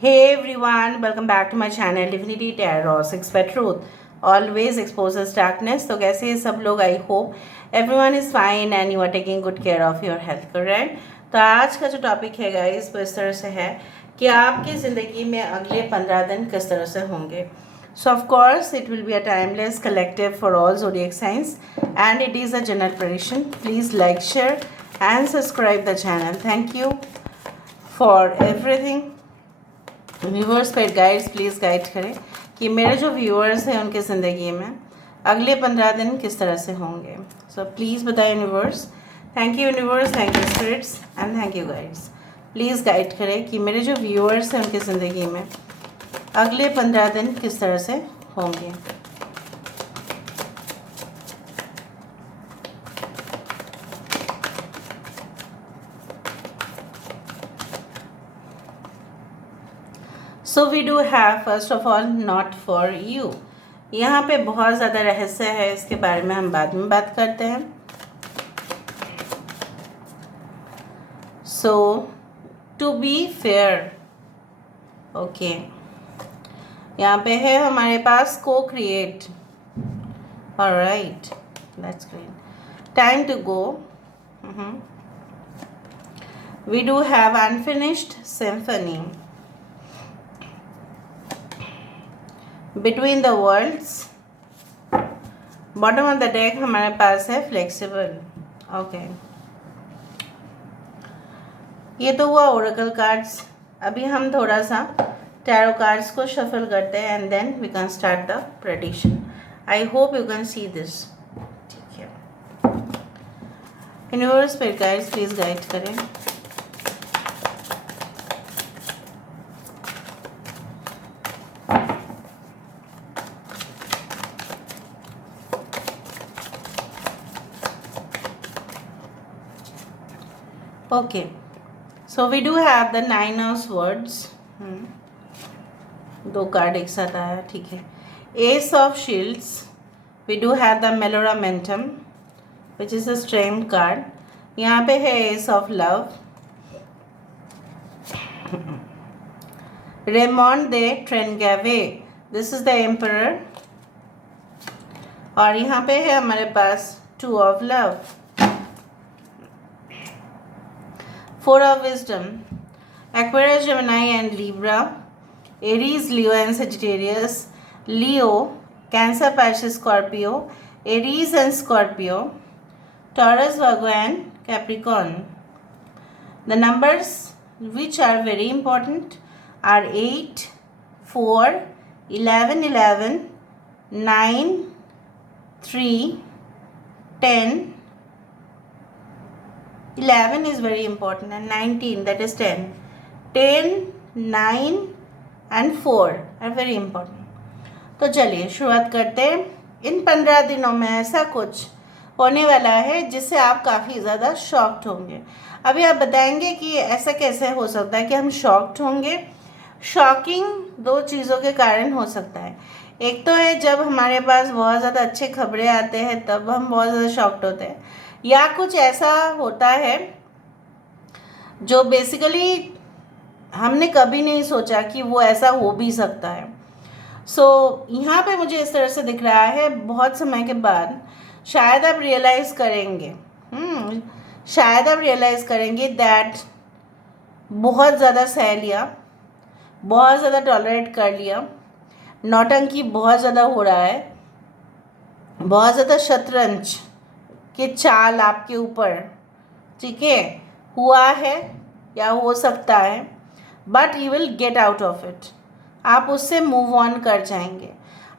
Hey everyone, welcome back to my channel Divinity Tarot 6 by Truth. Always exposes darkness. तो कैसे हैं सब लोग? I hope everyone is fine and you are taking good care of your health, correct? तो आज का जो topic है गाइस वो इस तरह से है कि आपकी ज़िंदगी में अगले 15 दिन किस तरह से होंगे. So of course it will be a timeless collective for all zodiac signs and it is a general prediction. Please like, share and subscribe the channel. Thank you for everything. Viewers पर guides please guide करें कि मेरे जो viewers हैं उनकी ज़िंदगी में अगले 15 दिन किस तरह से होंगे. सो प्लीज़ बताएं universe. Thank you universe, thank you spirits and thank you guides. Please guide करें कि मेरे जो व्यूअर्स हैं उनकी ज़िंदगी में अगले 15 दिन किस तरह से होंगे. So we do have first of all not for you. यहाँ पे बहुत ज़्यादा रहस्य है, इसके बारे में हम बाद में बात करते हैं. So to be fair, okay. यहाँ पे है हमारे पास को create. Alright, that's great. Time to go. We do have unfinished symphony. Between the worlds. Bottom of the deck हमारे पास है फ्लेक्सिबल. ओके, ये तो हुआ ओरेकल कार्ड्स. अभी हम थोड़ा सा टैरो कार्ड्स को शफल करते हैं and then we can start the prediction. I hope you can see this. ठीक है, यूनिवर्स पर गाइड्स प्लीज गाइड करें. Okay, so we do have the 9 of swords. दो कार्ड एक साथ आया, ठीक है. Ace of shields. We do have the Meloramentum, which is a strength card. यहाँ पे है Ace of love. Raymond de Trengave. This is the Emperor. और यहाँ पे है हमारे पास Two of love. Four of wisdom. Aquarius, Gemini and Libra. Aries, Leo and Sagittarius. Leo, Cancer, Pisces, Scorpio. Aries and Scorpio. Taurus, Virgo and Capricorn. The numbers which are very important are 8, 4, 11, 11, 9, 3, 10. 11 is very important and 19, that is 10. 10, 9 and 4 are very important. तो चलिए शुरुआत करते हैं. इन 15 दिनों में ऐसा कुछ होने वाला है जिससे आप काफ़ी ज़्यादा शॉक्ड होंगे. अभी आप बताएंगे कि ऐसा कैसे हो सकता है कि हम शॉक्ड होंगे. शॉकिंग दो चीज़ों के कारण हो सकता है. एक तो है जब हमारे पास बहुत ज़्यादा अच्छे खबरें आते हैं तब हम बहुत ज़्यादा शॉक्ड होते हैं, या कुछ ऐसा होता है जो बेसिकली हमने कभी नहीं सोचा कि वो ऐसा हो भी सकता है. सो यहाँ पे मुझे इस तरह से दिख रहा है बहुत समय के बाद शायद आप रियलाइज़ करेंगे, शायद आप रियलाइज़ करेंगे दैट बहुत ज़्यादा सह लिया, बहुत ज़्यादा टॉलरेट कर लिया, नौटंकी बहुत ज़्यादा हो रहा है, बहुत ज़्यादा शतरंज कि चाल आपके ऊपर, ठीक है, हुआ है या हो सकता है, but you will get out of it. आप उससे मूव ऑन कर जाएंगे.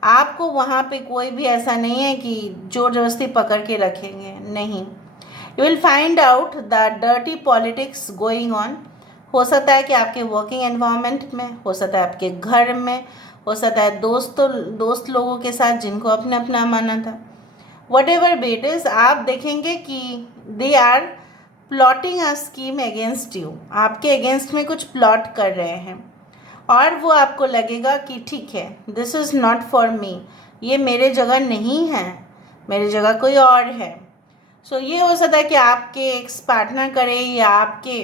आपको वहाँ पे कोई भी ऐसा नहीं है कि जोर जबरदस्ती पकड़ के रखेंगे, नहीं. You will find out the dirty politics going on. हो सकता है कि आपके वर्किंग एनवायरनमेंट में, हो सकता है आपके घर में, हो सकता है दोस्त लोगों के साथ जिनको अपने अपना माना था. Whatever be it is, आप देखेंगे कि they are plotting a scheme against you. आपके अगेंस्ट में कुछ प्लॉट कर रहे हैं और वो आपको लगेगा कि ठीक है, this is not for me, ये मेरे जगह नहीं है, मेरी जगह कोई और है. सो ये हो सकता है कि आपके एक्स पार्टनर करे या आपके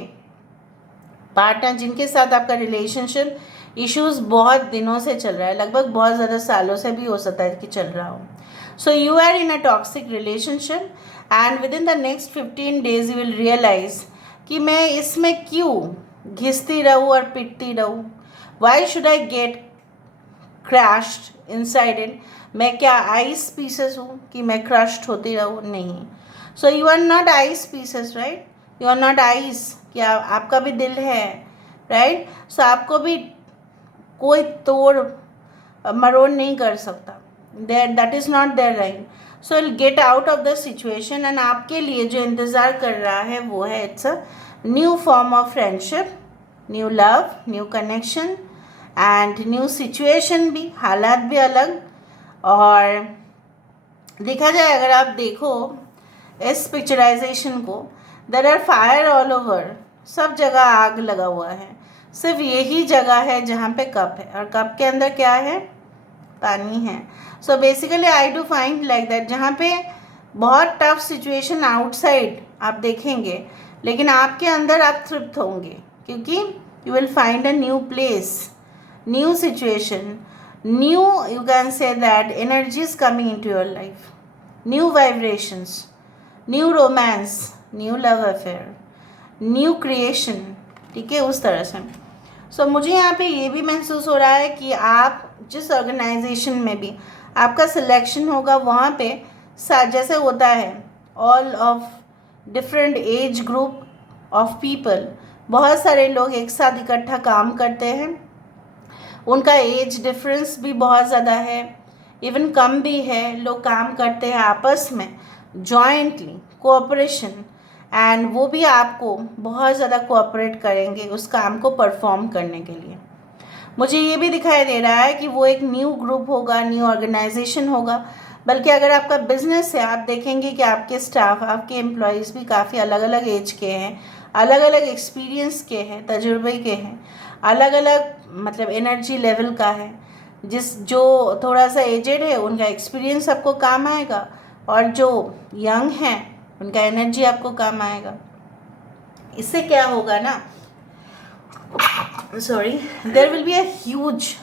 पार्टनर जिनके साथ आपका रिलेशनशिप इश्यूज बहुत दिनों से चल रहा है, लगभग बहुत ज़्यादा सालों से भी हो सकता है कि चल रहा हो. So you are in a toxic relationship and within the next 15 days you will realise कि मैं इसमें क्यों घिसती रहूँ और पिटती रहूँ. Why should I get crashed inside it. मैं क्या आइस पीसेस हूँ कि मैं क्रश्ड होती रहूँ? नहीं. So you are not ice pieces, right. You are not ice. क्या आपका भी दिल है, राइट. सो आपको भी कोई तोड़ मरोड़ नहीं कर सकता. That is not there right. So will get out of the situation and आपके लिए जो इंतज़ार कर रहा है वो है it's a new form of friendship, new love, new connection and new situation भी, हालात भी अलग. और देखा जाए, अगर आप देखो इस पिक्चराइजेशन को, there are fire all over. सब जगह आग लगा हुआ है, सिर्फ यही जगह है जहाँ पे कप है, और कप के अंदर क्या है? पानी है. So basically I do find like that, जहाँ पे बहुत टफ सिचुएशन आउटसाइड आप देखेंगे, लेकिन आपके अंदर आप तृप्त होंगे, क्योंकि you will find a new place, new situation, new, you can say that, energy is coming into your life, new vibrations, new romance, new love affair, new creation. ठीक है, उस तरह से. सो मुझे यहाँ पे ये भी महसूस हो रहा है कि आप जिस ऑर्गेनाइजेशन में भी आपका सिलेक्शन होगा, वहाँ पे जैसे होता है all of different age group of people, बहुत सारे लोग एक साथ इकट्ठा काम करते हैं. उनका एज डिफरेंस भी बहुत ज़्यादा है, इवन कम भी है. लोग काम करते हैं आपस में जॉइंटली, कोऑपरेशन, एंड वो भी आपको बहुत ज़्यादा कोऑपरेट करेंगे उस काम को परफॉर्म करने के लिए. मुझे ये भी दिखाई दे रहा है कि वो एक न्यू ग्रुप होगा, न्यू ऑर्गेनाइजेशन होगा. बल्कि अगर आपका बिजनेस है, आप देखेंगे कि आपके स्टाफ, आपके एम्प्लॉयज़ भी काफ़ी अलग अलग एज के हैं, अलग अलग एक्सपीरियंस के हैं, तजुर्बे के हैं, अलग अलग मतलब एनर्जी लेवल का है. जो थोड़ा सा एजेड है उनका एक्सपीरियंस आपको काम आएगा, और जो यंग हैं उनका एनर्जी आपको काम आएगा. इससे क्या होगा ना, sorry, there will be a huge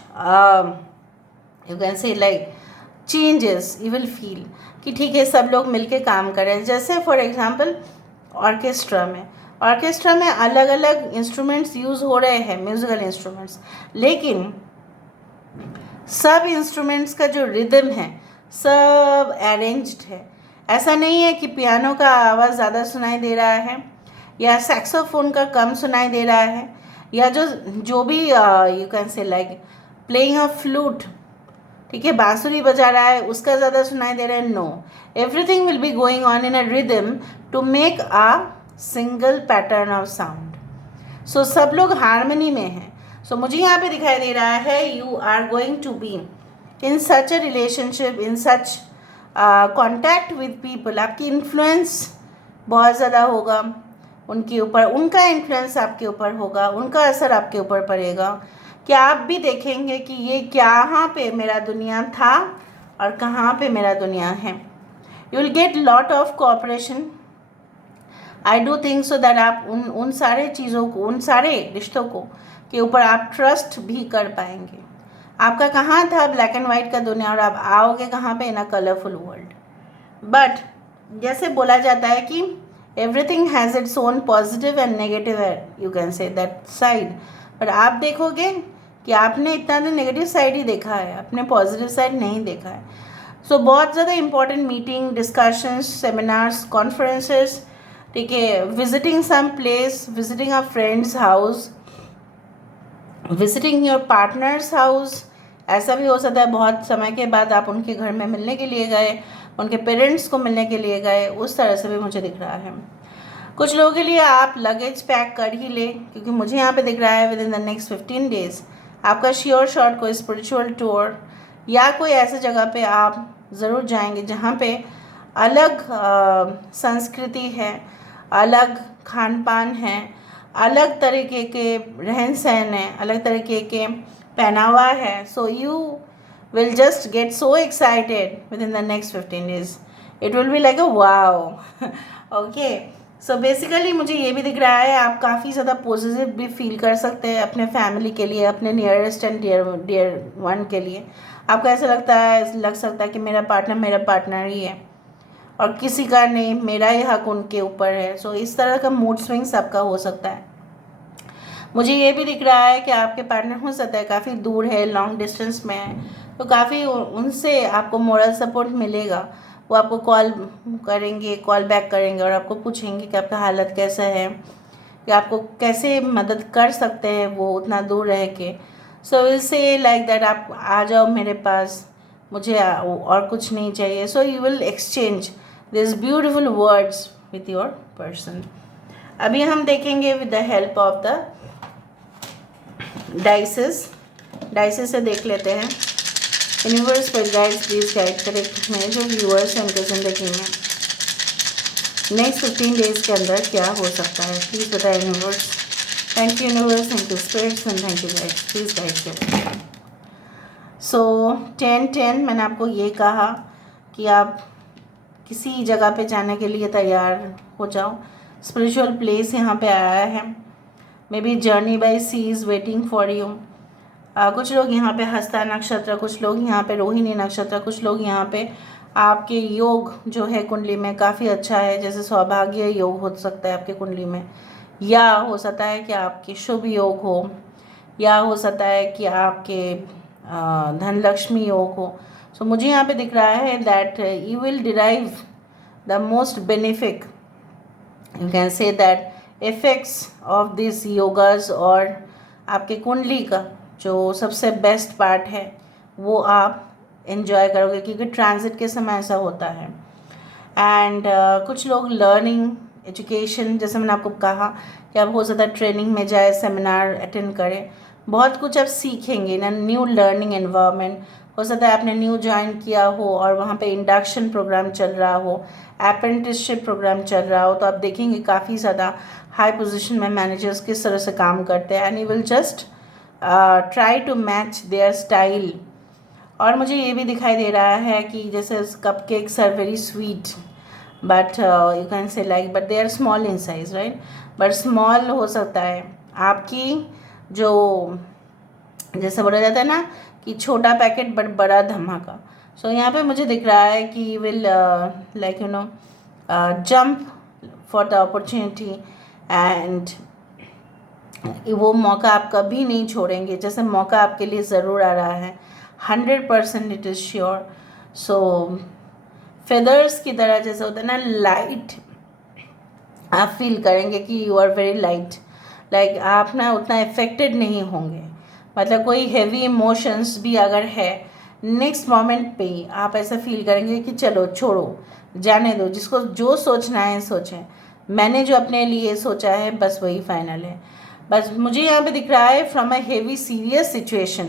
you can say like changes you will feel कि ठीक है सब लोग मिलके काम कर रहे हैं. जैसे फॉर एग्जांपल ऑर्केस्ट्रा में अलग अलग इंस्ट्रूमेंट्स यूज़ हो रहे हैं, म्यूज़िकल इंस्ट्रूमेंट्स, लेकिन सब इंस्ट्रूमेंट्स का जो रिदम है सब अरेंज्ड है. ऐसा नहीं है कि पियानो का आवाज़ ज़्यादा सुनाई दे रहा है या सैक्सोफोन का कम सुनाई दे रहा है, या जो भी you can say like playing a flute, ठीक है, बांसुरी बजा रहा है, उसका ज़्यादा सुनाई दे रहा है. No, everything will be going on in a rhythm to make a single pattern of sound. So सब लोग हारमनी में हैं. सो मुझे यहाँ पे दिखाई दे रहा है you are going to be in such a relationship, in such contact with people. आपकी इन्फ्लुएंस बहुत ज़्यादा होगा उनके ऊपर, उनका इन्फ्लुएंस आपके ऊपर होगा, उनका असर आपके ऊपर पड़ेगा कि आप भी देखेंगे कि ये कहाँ पे मेरा दुनिया था और कहाँ पे मेरा दुनिया है. You will get lot of cooperation. I do think so that आप उन सारे चीज़ों को, उन सारे रिश्तों को के ऊपर आप ट्रस्ट भी कर पाएंगे. आपका कहाँ था ब्लैक एंड वाइट का दुनिया, और आप आओगे कहाँ पे? इन अ कलरफुल वर्ल्ड. बट जैसे बोला जाता है कि everything has its own positive and negative, you can say that side. पर आप देखोगे कि आपने इतना तो नेगेटिव साइड ही देखा है, अपने पॉजिटिव साइड नहीं देखा है. सो बहुत ज़्यादा important meeting, discussions, seminars, conferences, ठीक है, visiting some place, visiting a friends house, visiting your partners house. ऐसा भी हो सकता है बहुत समय के बाद आप उनके घर में मिलने के लिए गए, उनके पेरेंट्स को मिलने के लिए गए, उस तरह से भी मुझे दिख रहा है. कुछ लोगों के लिए आप लगेज पैक कर ही ले, क्योंकि मुझे यहाँ पे दिख रहा है with in the next 15 days आपका श्योर शॉट कोई स्पिरिचुअल टूर या कोई ऐसी जगह पे आप ज़रूर जाएंगे जहाँ पे अलग संस्कृति है, अलग खान पान है, अलग तरीके के रहन सहन है, अलग तरीके के पहनावा है. So you will just get so excited within the next 15 days. It will be like a wow. Okay. So basically मुझे ये भी दिख रहा है आप काफ़ी ज़्यादा पॉजिटिव भी फील कर सकते हैं अपने फैमिली के लिए, अपने नियरेस्ट एंड डियर वन के लिए। आपको ऐसा लग सकता है कि मेरा पार्टनर ही है और किसी का नहीं, मेरा ही हक उनके ऊपर है। सो इस तरह का मूड स्विंग्स आपका हो सकता है। मुझे ये भी दिख रहा है कि आपके पार्टनर हो सकता है काफ़ी दूर है, लॉन्ग डिस्टेंस में है, तो काफ़ी उनसे आपको मोरल सपोर्ट मिलेगा। वो आपको कॉल बैक करेंगे और आपको पूछेंगे कि आपका हालत कैसा है, कि आपको कैसे मदद कर सकते हैं वो उतना दूर रह के। So will say like that, आप आ जाओ मेरे पास, मुझे और कुछ नहीं चाहिए। So you will exchange this beautiful words with your person. अभी हम देखेंगे with the help of the dices से देख लेते हैं। यूनिवर्स पर गाइड्स प्लीज गाइड करें मेरे जो व्यूअर्स हैं उनकी ज़िंदगी में नेक्स्ट 15 डेज के अंदर क्या हो सकता है, प्लीज़ बताएं universe. Thank you universe, thank you spirits and thank you guides, please guide करें। सो 10-10 मैंने आपको ये कहा कि आप किसी जगह पे जाने के लिए तैयार हो जाओ। स्पिरिचुअल प्लेस यहाँ पे आया है। Maybe journey by sea is waiting for you. कुछ लोग यहाँ पे हस्ता नक्षत्र, कुछ लोग यहाँ पे रोहिणी नक्षत्र, कुछ लोग यहाँ पे आपके योग जो है कुंडली में काफ़ी अच्छा है, जैसे सौभाग्य योग हो सकता है आपके कुंडली में, या हो सकता है कि आपके शुभ योग हो, या हो सकता है कि आपके धन लक्ष्मी योग हो। सो मुझे यहाँ पे दिख रहा है that you will derive the most benefic, you can say that effects of this yogas, और आपके कुंडली का जो सबसे बेस्ट पार्ट है वो आप एंजॉय करोगे, क्योंकि ट्रांजिट के समय ऐसा होता है। एंड कुछ लोग लर्निंग एजुकेशन, जैसे मैंने आपको कहा कि आप हो सकता है ट्रेनिंग में जाए, सेमिनार अटेंड करें, बहुत कुछ आप सीखेंगे ना, न्यू लर्निंग एनवायरनमेंट। हो सकता है आपने न्यू ज्वाइन किया हो और वहाँ पे इंडक्शन प्रोग्राम चल रहा हो, अप्रेंटिसशिप प्रोग्राम चल रहा हो, तो आप देखेंगे काफ़ी ज़्यादा हाई पोजीशन में मैनेजर्स किस तरह से काम करते हैं, and you will just try to match their style. और मुझे ये भी दिखाई दे रहा है कि जैसे cupcakes are very sweet but you can say like, but they are small in size, right, but small हो सकता है आपकी जो, जैसे बोला जाता है ना कि छोटा पैकेट बट बड़ा धमाका। सो यहाँ पे मुझे दिख रहा है कि you will like you know jump for the opportunity, and वो मौका आप कभी नहीं छोड़ेंगे। जैसे मौका आपके लिए ज़रूर आ रहा है, 100% it is sure. So feathers की तरह जैसे होता है ना, लाइट आप फील करेंगे कि you are very light, like आप ना उतना इफेक्टेड नहीं होंगे। मतलब कोई हैवी इमोशंस भी अगर है, नेक्स्ट मोमेंट पे आप ऐसा फील करेंगे कि चलो छोड़ो, जाने दो, जिसको जो सोचना है सोचें, मैंने जो अपने लिए सोचा है बस वही फाइनल है। बस मुझे यहाँ पे दिख रहा है from a heavy serious situation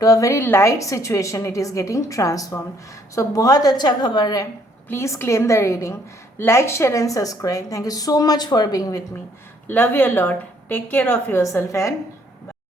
to a very light situation it is getting transform. So बहुत अच्छा खबर है। Please claim the reading, like share and subscribe. Thank you so much for being with me. Love you a lot. Take care of yourself and